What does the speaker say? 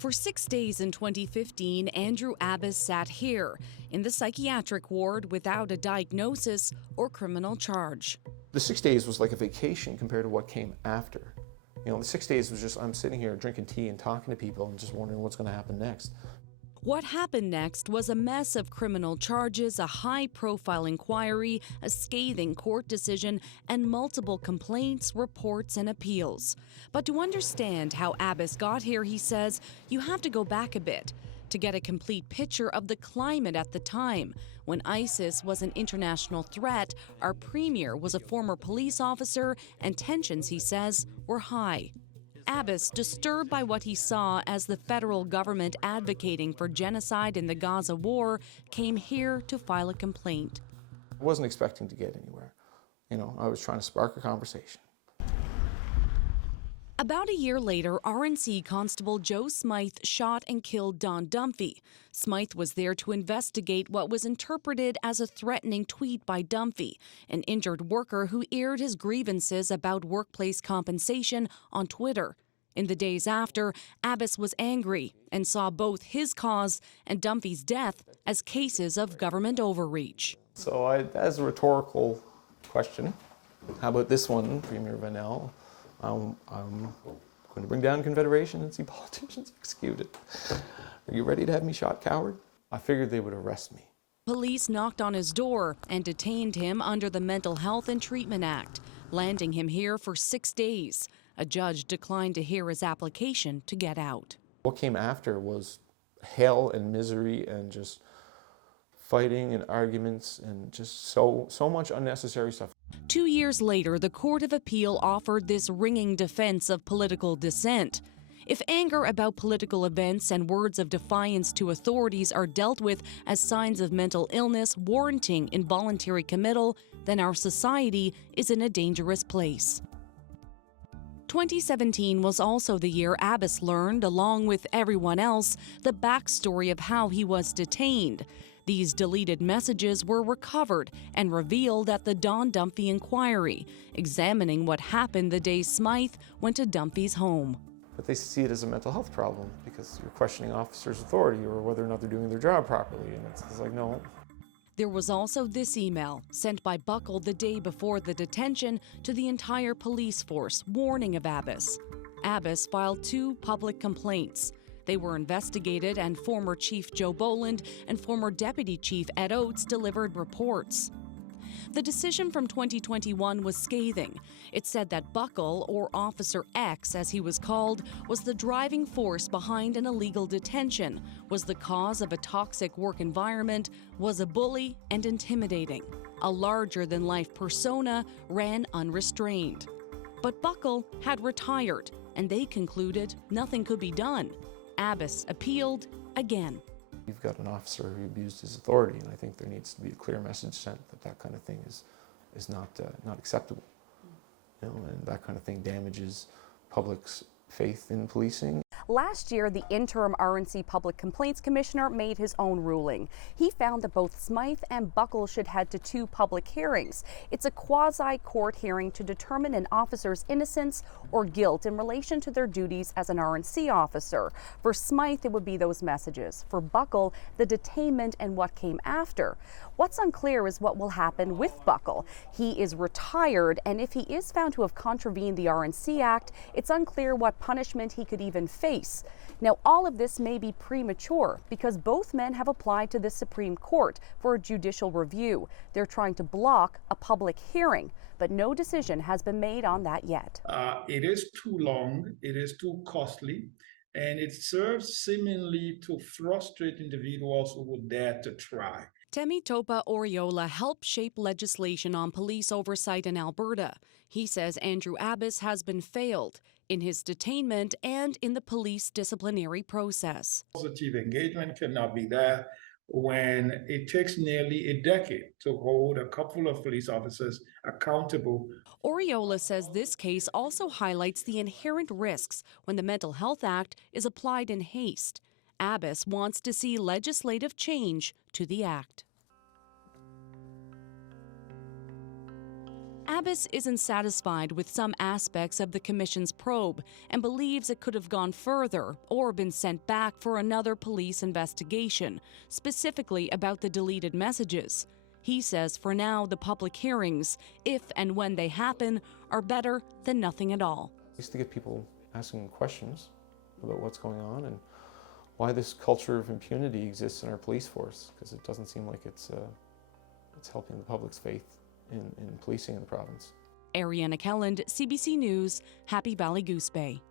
For 6 days in 2015, Andrew Abbass sat here in the psychiatric ward without a diagnosis or criminal charge. The 6 days was like a vacation compared to what came after. You know, the 6 days was just, I'm sitting here drinking tea and talking to people and just wondering what's going to happen next. What happened next was a mess of criminal charges, a high-profile inquiry, a scathing court decision, and multiple complaints, reports, and appeals. But to understand how Abbass got here, he says, you have to go back a bit to get a complete picture of the climate at the time. When ISIS was an international threat, our premier was a former police officer, and tensions, he says, were high. Abbass, disturbed by what he saw as the federal government advocating for genocide in the Gaza war, came here to file a complaint. I wasn't expecting to get anywhere. You know, I was trying to spark a conversation. About a year later, RNC Constable Joe Smythe shot and killed Don Dunphy. Smythe was there to investigate what was interpreted as a threatening tweet by Dunphy, an injured worker who aired his grievances about workplace compensation on Twitter. In the days after, Abbass was angry and saw both his cause and Dunphy's death as cases of government overreach. So as a rhetorical question, how about this one, Premier Vanel? I'm going to bring down Confederation and see politicians executed. Are you ready to have me shot, coward? I figured they would arrest me. Police knocked on his door and detained him under the Mental Health and Treatment Act, landing him here for 6 days. A judge declined to hear his application to get out. What came after was hell and misery and just fighting and arguments and just so much unnecessary stuff. 2 years later, the Court of Appeal offered this ringing defense of political dissent. If anger about political events and words of defiance to authorities are dealt with as signs of mental illness warranting involuntary committal, then our society is in a dangerous place. 2017 was also the year Abbass learned, along with everyone else, the backstory of how he was detained. These deleted messages were recovered and revealed at the Don Dunphy inquiry, examining what happened the day Smythe went to Dunphy's home. But they see it as a mental health problem because you're questioning officers' authority or whether or not they're doing their job properly, and it's like, no. There was also this email sent by Buckle the day before the detention to the entire police force, warning of Abbass. Abbass filed 2 public complaints. They were investigated, and former Chief Joe Boland and former Deputy Chief Ed Oates delivered reports. The decision from 2021 was scathing. It said that Buckle, or Officer X as he was called, was the driving force behind an illegal detention, was the cause of a toxic work environment, was a bully and intimidating. A larger-than-life persona, ran unrestrained. But Buckle had retired, and they concluded nothing could be done. Abbass appealed again. You've got an officer who abused his authority, and I think there needs to be a clear message sent that that kind of thing is not acceptable. You know, and that kind of thing damages public's faith in policing. Last year, the interim RNC Public Complaints Commissioner made his own ruling. He found that both Smythe and Buckle should head to 2 public hearings. It's a quasi-court hearing to determine an officer's innocence or guilt in relation to their duties as an RNC officer. For Smythe, it would be those messages. For Buckle, the detainment and what came after. What's unclear is what will happen with Buckle. He is retired, and if he is found to have contravened the RNC Act, it's unclear what punishment he could even face. Now, all of this may be premature because both men have applied to the Supreme Court for a judicial review. They're trying to block a public hearing, but no decision has been made on that yet. It is too long, it is too costly, and it serves seemingly to frustrate individuals who would dare to try. Temi Topa Oriola helped shape legislation on police oversight in Alberta. He says Andrew Abbass has been failed in his detainment and in the police disciplinary process. Positive engagement cannot be there when it takes nearly a decade to hold a couple of police officers accountable. Oriola says this case also highlights the inherent risks when the Mental Health Act is applied in haste. Abbass wants to see legislative change to the act. Abbass isn't satisfied with some aspects of the Commission's probe and believes it could have gone further or been sent back for another police investigation, specifically about the deleted messages. He says for now the public hearings, if and when they happen, are better than nothing at all. Used to get people asking questions about what's going on and why this culture of impunity exists in our police force, because it doesn't seem like it's helping the public's faith in policing in the province. Ariana Kelland, CBC News, Happy Valley Goose Bay.